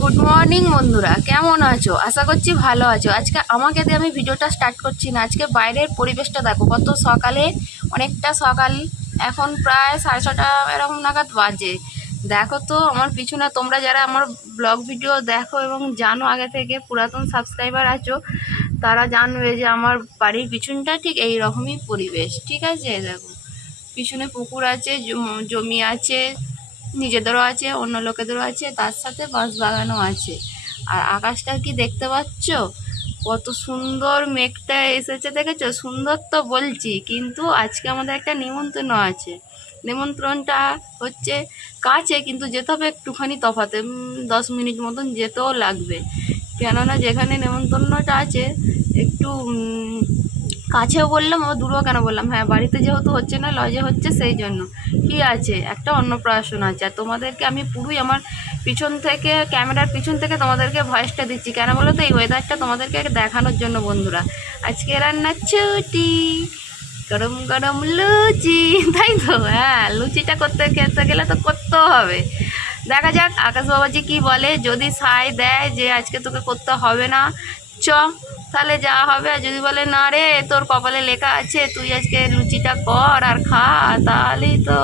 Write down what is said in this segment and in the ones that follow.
Good morning বন্ধুরা, কেমন আছো? আশা করছি ভালো আছো। আজকে আমাকে দিয়ে আমি ভিডিওটা স্টার্ট করছি না। আজকে বাইরের পরিবেশটা দেখো, কত সকালে, অনেকটা সকাল, এখন প্রায় 6:30 এরকম নাগাদ বাজে। দেখো তো আমার পিছনে, তোমরা যারা আমার ব্লগ ভিডিও দেখো এবং জানো আগে থেকে, পুরাতন সাবস্ক্রাইবার আছো, তারা জানবে যে আমার বাড়ির পিছনটা ঠিক এই রকমই পরিবেশ। ঠিক আছে, দেখো পিছনে পুকুর আছে, জমি আছে, নিজেদেরও আছে, অন্য লোকেদেরও আছে, তার সাথে বাঁশ বাগানও আছে। আর আকাশটা কি দেখতে পাচ্ছ? কত সুন্দর মেঘটা এসেছে, দেখেছো? সুন্দর তো বলছি, কিন্তু আজকে আমাদের একটা নিমন্ত্রণ আছে। নিমন্ত্রণটা হচ্ছে কাছে, কিন্তু যেতে হবে একটুখানি তফাতে, 10 মিনিট মতন যেতেও লাগবে। কেননা যেখানে নেমন্তন্নটা আছে একটু কাছেও বললাম, আবার দূরেও কেন বললাম, হ্যাঁ বাড়িতে যেহেতু হচ্ছে না, লজে হচ্ছে, সেই জন্য। কি আছে, একটা অন্নপ্রাশন আছে। আর তোমাদেরকে আমি পুরোই আমার পিছন থেকে, ক্যামেরার পিছন থেকে তোমাদেরকে ভয়েসটা দিচ্ছি, কেন বলো তো? এই ওয়েদারটা তোমাদেরকে দেখানোর জন্য বন্ধুরা। আজকে রান্নার ছুটি, গরম গরম লুচি, তাই তো? হ্যাঁ, লুচিটা খেতে গেলে তো করতেও হবে। দেখা যাক আকাশ বাবাজি কি বলে। যদি সায় দেয় যে আজকে তোকে করতে হবে না, চ, তাহলে যাওয়া হবে। আর যদি বলে না রে, তোর কপালে লেখা আছে তুই আজকে লুচিটা কর আর খা, তাহলেই তো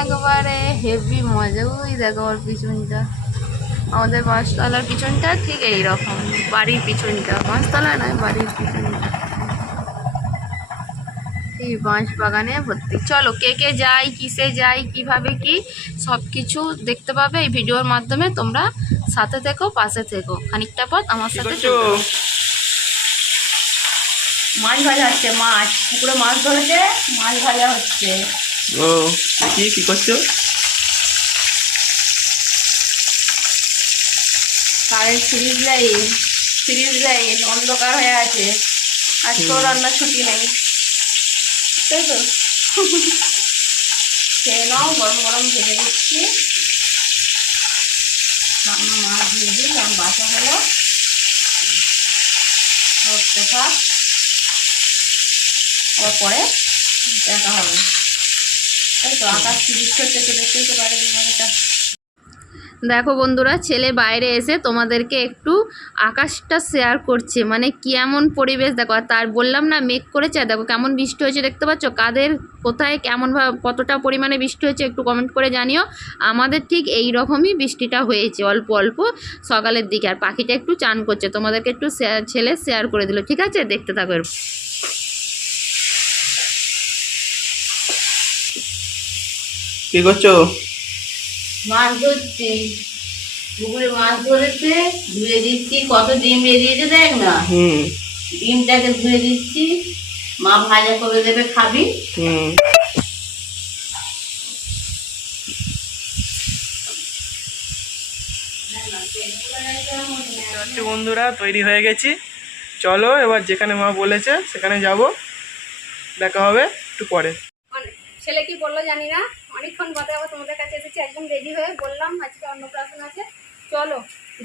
একবারে হেভি মজা। ওই দেখো আমার পিছনটা, আমাদের বাঁশতলার পিছনটা ঠিক এইরকম। বাড়ির পিছনটা, বাঁশতলা নয়, বাড়ির পিছনটা এই বাঁশ বাগানে ভর্তি। চলো কে কে যাই, কিসে যাই, কিভাবে কি, সব কিছু দেখতে পাবে এই ভিডিওর মাধ্যমে। তোমরা সাথে থেকো, পাশে থেকো, খানিকটা পথ আমার সাথে চলো। মাছ ভাজা হচ্ছে, মাছ পুকুরে মাছ ধরেছে, মাছ ভাজা হচ্ছে। ও কি কি করছো? কারেন্ট সিরিজ লাইন অন্ধকার হয়ে আছে। আজকেও রান্নার ছুটি নেই, তাই তো? খেয়ে নাও, গরম গরম ভেজে দিচ্ছি। সামনে মাছ ভেজে কারণ বাসা হলো, হচ্ছে থাক, আবার পরে দেখা হবে। তাই তো, আকাশ কি বৃষ্টি হচ্ছে, দেখতেই তো বাইরে দিনটা। দেখো বন্ধুরা, ছেলে বাইরে এসে তোমাদেরকে একটু আকাশটা শেয়ার করছে, মানে কেমন পরিবেশ দেখো। আর তার বললাম না মেঘ করেছে, দেখো কেমন বৃষ্টি হয়েছে, দেখতে পাচ্ছ? কাদের কোথায় কেমনভাবে কতটা পরিমাণে বৃষ্টি হয়েছে একটু কমেন্ট করে জানিও। আমাদের ঠিক এই রকমই বৃষ্টিটা হয়েছে, অল্প অল্প সকালের দিকে। আর পাখিটা একটু চান করছে, তোমাদেরকে একটু ছেলে শেয়ার করে দিল। ঠিক আছে, দেখতে থাকো। কি করছো? মাছ ধরছি, পুকুরে মাছ ধরেছে, ধুয়ে দিচ্ছি। কত ডিম বেরিয়েছে দেখ না, ডিমটাকে ধুয়ে দিচ্ছি। মা ভাজা করে দেবে, খাবি? বন্ধুরা তৈরি হয়ে গেছি, চলো এবার যেখানে মা বলেছে সেখানে যাব। দেখা হবে একটু পরে। ছেলে কি বললো জানি না, অনেকক্ষণ বাদে আবার তোমাদের কাছে এসেছি একদম রেডি হয়ে। বললাম আজকে অন্নপ্রাশন আছে, চলো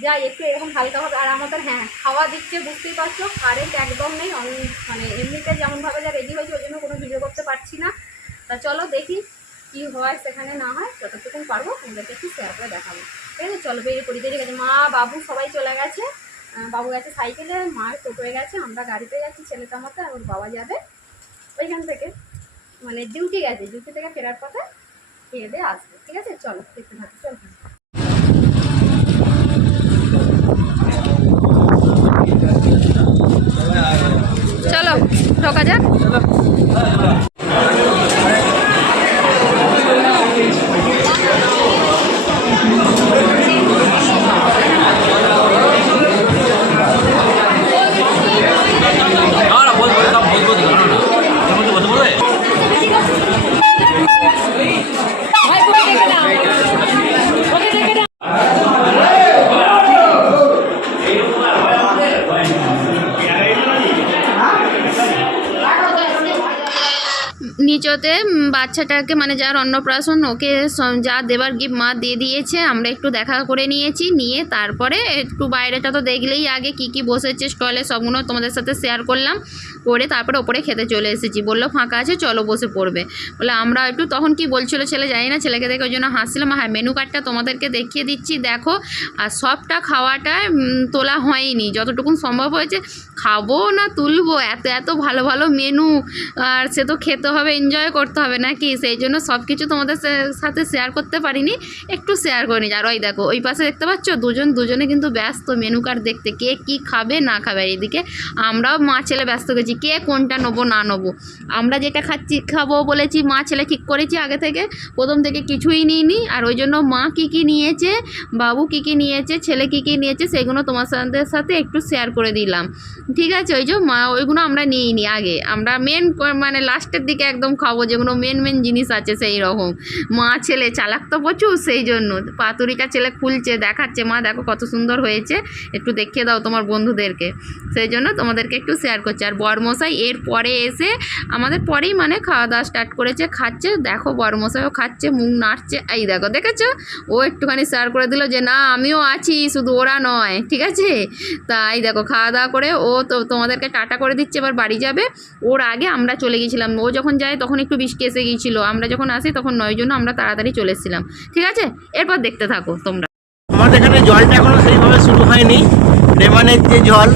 যাই একটু এরকম হালকা হবে। আর আমাদের হ্যাঁ খাওয়া দিচ্ছে, বুঝতেই পারছো, কারেন্ট একদম নেই। মানে এমনিতে যেমনভাবে যা রেডি হয়েছে ওই জন্য কোনো ভিডিও করতে পারছি না। তা চলো দেখি কি হয়, সেখানে না হয় যতটুকুন পারবো তোমাদেরকে একটু শেয়ার করে দেখাবো। ঠিক আছে, চলো বেরিয়ে পড়ি। ঠিক আছে, মা বাবু সবাই চলে গেছে। বাবু গেছে সাইকেলে, মা টোটোয় গেছে, আমরা গাড়িতে যাচ্ছি। ছেলেটা মতো আর ওর বাবা যাবে ওইখান থেকে, মানে ডিউটি গেছে, ডিউটি থেকে ফেরার পথে খেয়ে দিয়ে আসবে। ঠিক আছে, চলো দেখতে থাকি, চলো। চলো ঢোকা যাক। নিচতে বাচ্চাটাকে, মানে যার অন্নপ্রাশন, ওকে যা দেবার গিফট মা দিয়ে দিয়েছে। আমরা একটু দেখা করে নিয়েছি, নিয়ে তারপরে একটু বাইরেটা তো দেখলেই আগে কি কি বসেছে স্টলে, সবগুলো তোমাদের সাথে শেয়ার করলাম। করে তারপরে ওপরে খেতে চলে এসেছি। বললো ফাঁকা আছে চলো বসে পড়বে, বলে আমরা একটু তখন কি বলছিল ছেলে জানি না, ছেলেকে দেখে ওই জন্য হাসছিলাম। হ্যাঁ মেনু কার্ডটা তোমাদেরকে দেখিয়ে দিচ্ছি দেখো। আর সবটা খাওয়াটা তোলা হয়নি, যতটুকুন সম্ভব হয়েছে খাবো না তুলবো, এত এত ভালো ভালো মেনু, আর সে তো খেতে হবে এনজয় করতে হবে নাকি, সেই জন্য সব কিছু তোমাদের সাথে শেয়ার করতে পারিনি, একটু শেয়ার করে নিই। আর ওই দেখো ওই পাশে দেখতে পাচ্ছ দুজনে কিন্তু ব্যস্ত মেনু কার্ড দেখতে, কে কী খাবে না খাবে। এইদিকে আমরাও মা ছেলে ব্যস্ত গেছি কে কোনটা নেবো না নেবো। আমরা যেটা খাবো বলেছি মা ছেলে ঠিক করেছি আগে থেকে, প্রথম থেকে কিছুই নিইনি। আর ওই জন্য মা কী কী নিয়েছে, বাবু কী কী নিয়েছে, ছেলে কী কী নিয়েছে সেগুলো তোমাদের সাথে একটু শেয়ার করে দিলাম, ঠিক আছে। ওই যে মা ওইগুলো আমরা নিইনি আগে, আমরা মেন মানে লাস্টের দিকে একদম খাবো যেগুলো মেন জিনিস আছে সেই রকম। মা ছেলে চালাক তো প্রচুর, সেই জন্য পাতুরিটা ছেলে খুলছে দেখাচ্ছে, মা দেখো কত সুন্দর হয়েছে, একটু দেখিয়ে দাও তোমার বন্ধুদেরকে, সেই জন্য তোমাদেরকে একটু শেয়ার করছি। আর বরমশাই এর পরে এসে আমাদের পরেই মানে খাওয়া দাওয়া স্টার্ট করেছে, খাচ্ছে দেখো বরমশাইও খাচ্ছে, মুখ নাড়ছে, এই দেখো দেখেছো, ও একটুখানি শেয়ার করে দিল যে না আমিও আছি শুধু ওরা নয়, ঠিক আছে। তাই দেখো খাওয়া দাওয়া করে ও তো তোমাদেরকে টাটা করে দিচ্ছে, এবার বাড়ি যাবে। ওর আগে আমরা চলে গেছিলাম, ও যখন যায় তখন একটু বৃষ্টি এসে গিয়েছিলো, আমরা যখন আসি তখন নয় জন্য আমরা তাড়াতাড়ি চলে এসেছিলাম, ঠিক আছে। এরপর দেখতে থাকো তোমরা। আমাদের এখানে জলটা এখনো সেইভাবে শুরু হয়নি, লেমানের যে জল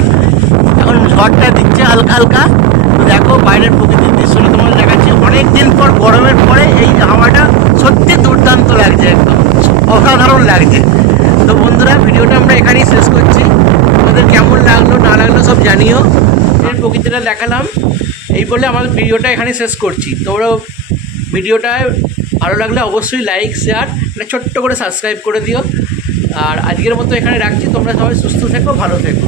এখন ঝড়টা দিচ্ছে হালকা হালকা। তো দেখো বাইরের প্রকৃতির দৃশ্যটা তোমাদের দেখাচ্ছি, অনেক দিন পর গরমের পরে এই হাওয়াটা সত্যি দুর্দান্ত লাগছে, একদম অসাধারণ লাগছে। তো বন্ধুরা ভিডিওটা আমরা এখানেই শেষ করছি, তোমাদের কেমন লাগলো না লাগলো সব জানিও। এর প্রকৃতিটা দেখালাম এই বলে আমাদের ভিডিওটা এখানে শেষ করছি। তোমরা ভিডিওটা ভালো লাগলে অবশ্যই লাইক শেয়ার একটা ছোট্ট করে সাবস্ক্রাইব করে দিও। আর আজকের মতো এখানে রাখছি, তোমরা সবাই সুস্থ থেকো ভালো থেকো,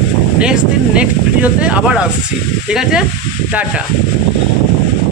নেক্সট ভিডিওতে আবার আসছি, ঠিক আছে, টাটা।